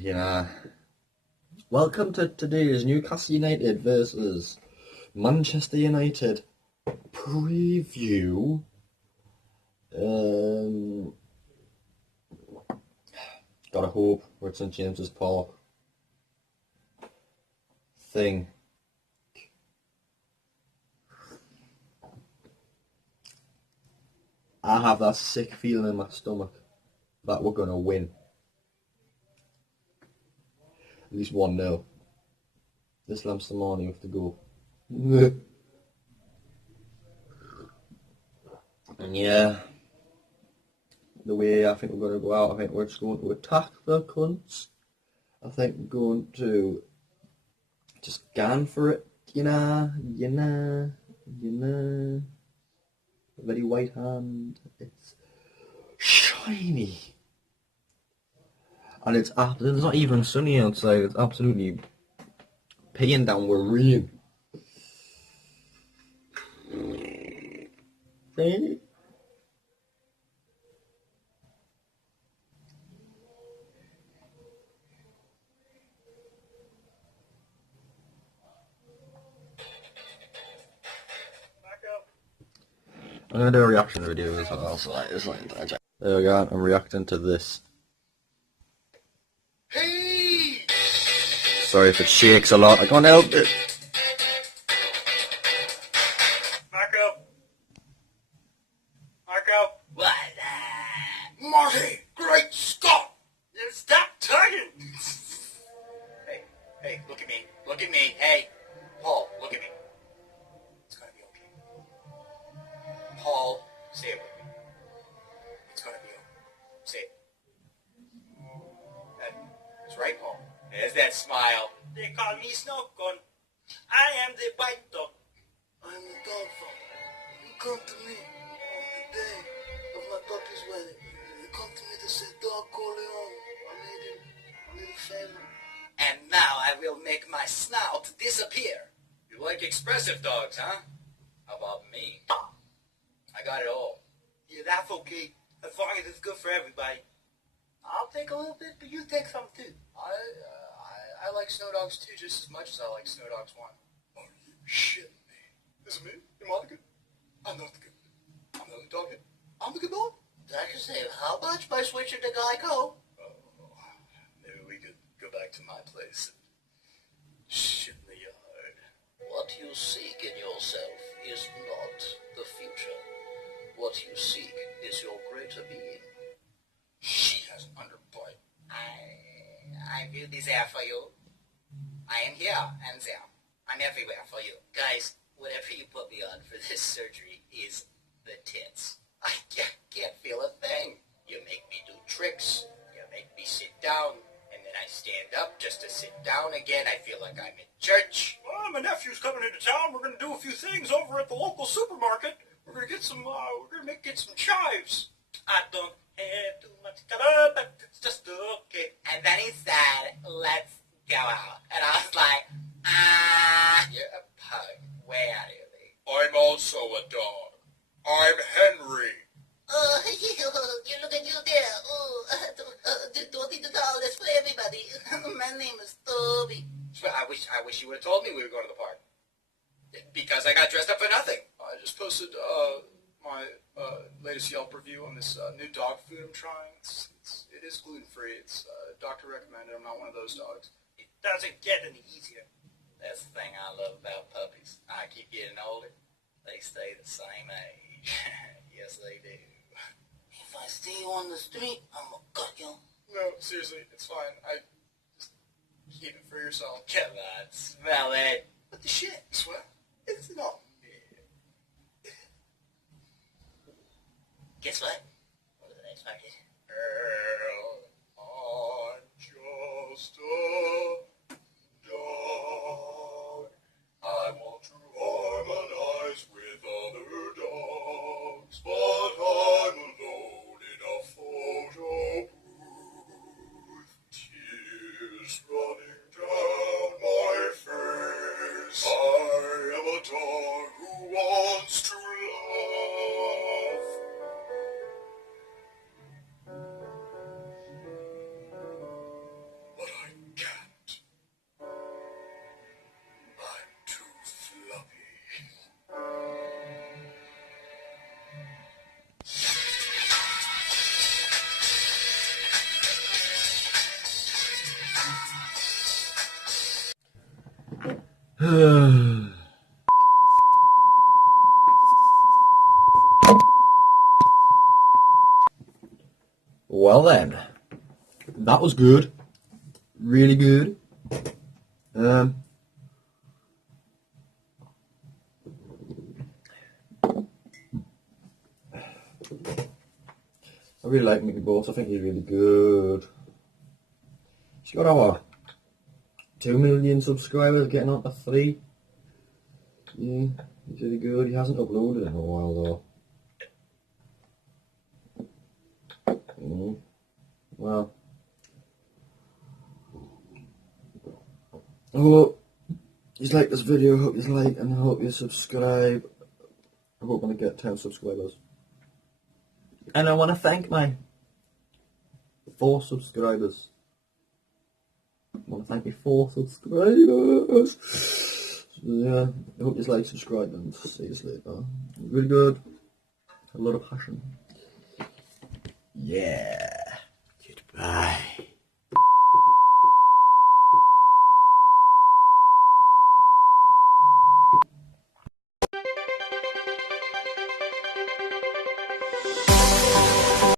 You know, welcome to today's Newcastle United versus Manchester United preview. Gotta hope we're at St James's Park. Thing. I have that sick feeling in my stomach that we're gonna win. At least 1-0. This Lamsamani have to go. And yeah, the way I think we're going to go out, I think we're just going to attack the cunts. I think we're going to just gan for it, you know. A very white hand. It's shiny. And it's not even sunny outside. It's absolutely peeing down with rain. See? I'm gonna do a reaction video as well, so there we go, I'm reacting to this. Hey! Sorry if it shakes a lot, I can't help it. Marco! What? Marty! Great Scott! Stop talking! Hey, look at me. Look at me. Hey, Paul, look at me. It's gonna be okay. Paul, say it with me. It's gonna be okay. Say it. That's right, Paul. There's that smile. They call me Snowcone. I am the white dog. I'm the dog father. You come to me on the day of my puppy's wedding. You come to me to say, Dog Corleone, I need a favor. And now I will make my snout disappear. You like expressive dogs, huh? How about me? I got it all. Yeah, that's okay. As long as it's good for everybody. I'll take a little bit, but you take some too. I like snow dogs too, just as much as I like snow dogs 1. Are you shitting me? Is it me? Am I the good? I'm not the good. I'm not the dog. I'm the good dog. That could save how much by switching to Geico? Maybe we could go back to my place and shit in the yard. What you seek in yourself is not the future. What you seek is your greater being. She has an underbite. I will be there for you. I am here and there. I'm everywhere for you. Guys, whatever you put me on for this surgery is the tits. I can't feel a thing. You make me do tricks. You make me sit down. And then I stand up just to sit down again. I feel like I'm in church. Well, my nephew's coming into town. We're going to do a few things over at the local supermarket. We're going to get some, get some chives. I don't have too much color, but it's just okay. And then he said, let's go out. And I was like, you're a pug. Way out of here. I'm also a dog. I'm Henry. You look at you there. Don't need to tell this for everybody. My name is Toby. Well, I wish you would have told me we were going to the park. Because I got dressed up for nothing. I just posted my latest Yelp review on this new dog food I'm trying. It is gluten-free. It's doctor recommended. I'm not one of those dogs. It doesn't get any easier. That's the thing I love about puppies. I keep getting older. They stay the same age. Yes, they do. If I see you on the street, I'm gonna cut you. No, seriously, it's fine. I just keep it for yourself. Come on, smell it. What the shit? I swear. It's not me. Guess what? What did I expect? I'm just a dog. I want to harmonize with other dogs, but I'm alone in a photo booth. Tears running down my face. I am a dog who wants to love. Well then, that was good. Really good. I really like Mikey Bolts. I think he's really good. He's got our 2 million subscribers, getting on to 3. Yeah, he's really good. He hasn't uploaded in a while though. Well, I hope you like this video. I hope you like and I hope you subscribe. I hope I'm gonna get 10 subscribers. And I want to thank my 4 subscribers. I want to thank my 4 subscribers. So, yeah, I hope you like, subscribe, and see you later. Really good. A lot of passion. Yeah.